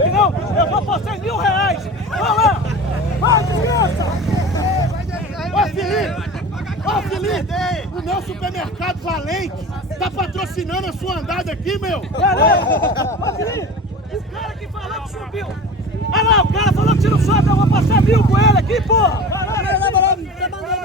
sabe não? Eu vou por 100 mil reais. Vai lá. Vai, desgraça. Ô Felipe, o meu supermercado Valente tá patrocinando a sua andada aqui, meu. Ô Felipe, o cara que falou que subiu. Olha lá, o cara falou que tira o sobe, eu vou passar 1000 com ele aqui, porra. Vai lá,